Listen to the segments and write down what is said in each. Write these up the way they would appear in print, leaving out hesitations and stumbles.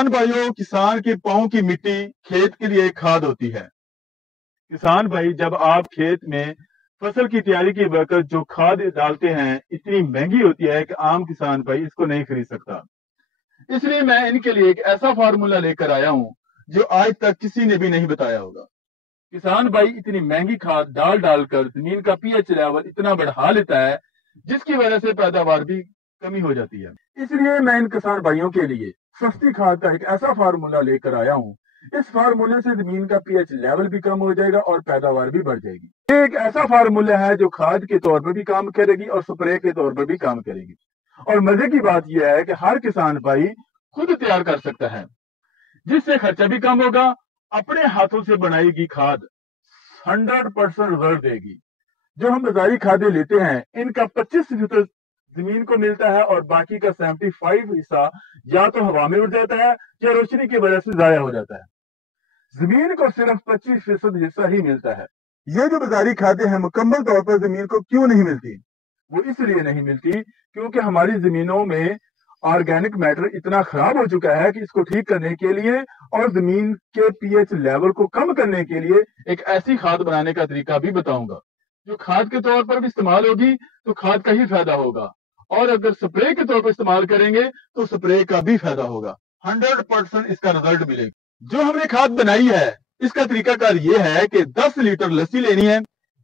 किसान भाइयों, किसान के पांव की मिट्टी खेत के लिए एक खाद होती है। किसान भाई, जब आप खेत में फसल की तैयारी के वक्त जो खाद डालते हैं इतनी महंगी होती है कि आम किसान भाई इसको नहीं खरीद सकता। इसलिए मैं इनके लिए एक ऐसा फार्मूला लेकर आया हूं जो आज तक किसी ने भी नहीं बताया होगा। किसान भाई इतनी महंगी खाद डाल डालकर जमीन का पीएच लेवल इतना बढ़ा लेता है जिसकी वजह से पैदावार भी कमी हो जाती है। इसलिए मैं इन किसान भाइयों के लिए सस्ती खाद का एक ऐसा फार्मूला लेकर आया हूँ। इस फार्मूले से जमीन का पीएच लेवल भी कम हो जाएगा और पैदावार भी बढ़ जाएगी। ये एक ऐसा फार्मूला है जो खाद के तौर पर भी काम करेगी और स्प्रे के तौर पर भी काम करेगी। और मजे की बात यह है कि हर किसान भाई खुद तैयार कर सकता है, जिससे खर्चा भी कम होगा। अपने हाथों से बनाएगी खाद 100% रिजल्ट देगी। जो हम बाजारी खादें लेते हैं इनका 25% जमीन को मिलता है और बाकी का 75 हिस्सा या तो हवा में उड़ जाता है या रोशनी की वजह से जाया हो जाता है। जमीन को सिर्फ 25% हिस्सा ही मिलता है। ये जो बाजारी खादें हैं मुकम्मल तौर पर जमीन को क्यों नहीं मिलती? वो इसलिए नहीं मिलती क्योंकि हमारी जमीनों में ऑर्गेनिक मैटर इतना खराब हो चुका है कि इसको ठीक करने के लिए और जमीन के पीएच लेवल को कम करने के लिए एक ऐसी खाद बनाने का तरीका भी बताऊंगा जो खाद के तौर पर भी इस्तेमाल होगी तो खाद का ही फायदा होगा, और अगर स्प्रे के तौर पर इस्तेमाल करेंगे तो स्प्रे का भी फायदा होगा। 100% इसका रिजल्ट मिलेगा। जो हमने खाद बनाई है इसका तरीकाकार ये है कि 10 लीटर लस्सी लेनी है।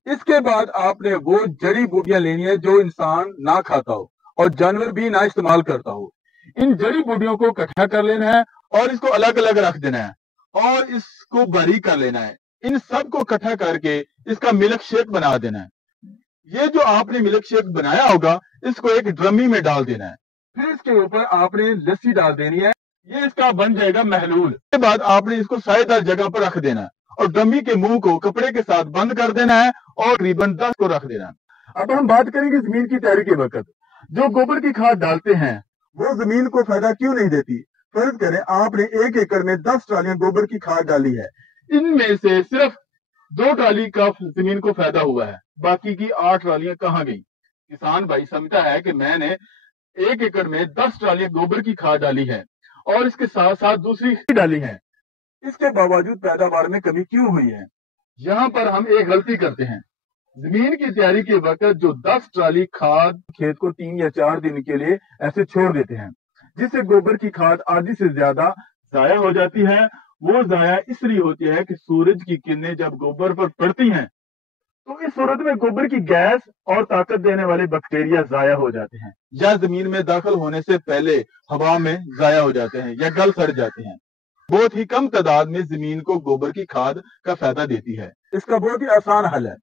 इसके बाद आपने वो जड़ी बूटियां लेनी है जो इंसान ना खाता हो और जानवर भी ना इस्तेमाल करता हो। इन जड़ी बूटियों को इकट्ठा कर लेना है और इसको अलग अलग रख देना है और इसको बारीक कर लेना है। इन सब को इकट्ठा करके इसका मिल्क शेक बना देना है। ये जो आपने मिल्क शेक बनाया होगा इसको एक ड्रमी में डाल देना है। फिर इसके ऊपर आपने लस्सी डाल देनी है। ये इसका बन जाएगा महलूल। इसके बाद आपने इसको सायेदार जगह पर रख देना है और ड्रमी के मुंह को कपड़े के साथ बंद कर देना है और तकरीबन 10 को रख देना है। अब हम बात करेंगे जमीन की तैयारी के वक्त जो गोबर की खाद डालते हैं वो जमीन को फायदा क्यों नहीं देती। फर्ज करें आपने 1 एकड़ में 10 ट्रालियां गोबर की खाद डाली है, इनमें से सिर्फ 2 ट्राली का जमीन को फायदा हुआ है, बाकी की 8 ट्रालियां कहाँ गई? किसान भाई समझता है कि मैंने 1 एकड़ में 10 ट्रालियां गोबर की खाद डाली है और इसके साथ साथ दूसरी डाली है, इसके बावजूद पैदावार में कमी क्यों हुई है? यहाँ पर हम एक गलती करते हैं। जमीन की तैयारी के वक्त जो 10 ट्राली खाद खेत को 3 या 4 दिन के लिए ऐसे छोड़ देते हैं, जिससे गोबर की खाद आधी से ज्यादा जाया हो जाती है। वो जाया इसलिए होती है कि सूरज की किरणें जब गोबर पर पड़ती हैं तो इस सूरत में गोबर की गैस और ताकत देने वाले बैक्टीरिया जाया हो जाते हैं या जमीन में दाखिल होने से पहले हवा में जाया हो जाते हैं या गल सड़ जाते हैं। बहुत ही कम तादाद में जमीन को गोबर की खाद का फायदा देती है। इसका बहुत ही आसान हल है।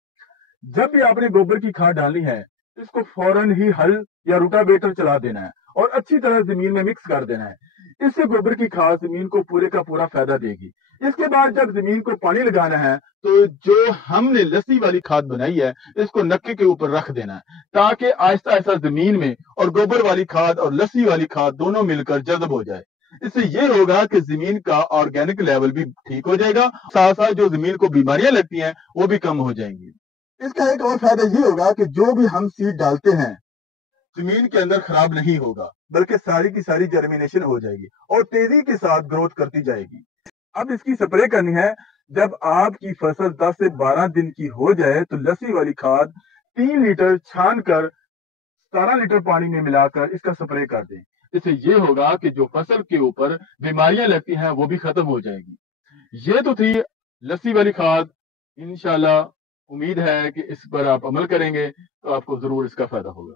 जब भी आपने गोबर की खाद डालनी है इसको फौरन ही हल या रोटावेटर चला देना है और अच्छी तरह जमीन में मिक्स कर देना है। इससे गोबर की खाद जमीन को पूरे का पूरा फायदा देगी। इसके बाद जब जमीन को पानी लगाना है तो जो हमने लस्सी वाली खाद बनाई है इसको नक्के के ऊपर रख देना है ताकि आहिस्ता आहिस्ता जमीन में और गोबर वाली खाद और लस्सी वाली खाद दोनों मिलकर जज्ब हो जाए। इससे ये होगा कि जमीन का ऑर्गेनिक लेवल भी ठीक हो जाएगा, साथ साथ जो जमीन को बीमारियां लगती हैं वो भी कम हो जाएंगी। इसका एक और फायदा ये होगा कि जो भी हम सीड डालते हैं जमीन के अंदर खराब नहीं होगा, बल्कि सारी की सारी जर्मिनेशन हो जाएगी और तेजी के साथ ग्रोथ करती जाएगी। अब इसकी स्प्रे करनी है। जब आपकी फसल 10 से 12 दिन की हो जाए तो लस्सी वाली खाद 3 लीटर छान कर 17 लीटर पानी में मिलाकर इसका स्प्रे कर दें। इससे ये होगा कि जो फसल के ऊपर बीमारियां लगती हैं वो भी खत्म हो जाएगी। ये तो थी लस्सी वाली खाद। इंशाल्लाह उम्मीद है कि इस पर आप अमल करेंगे तो आपको जरूर इसका फायदा होगा।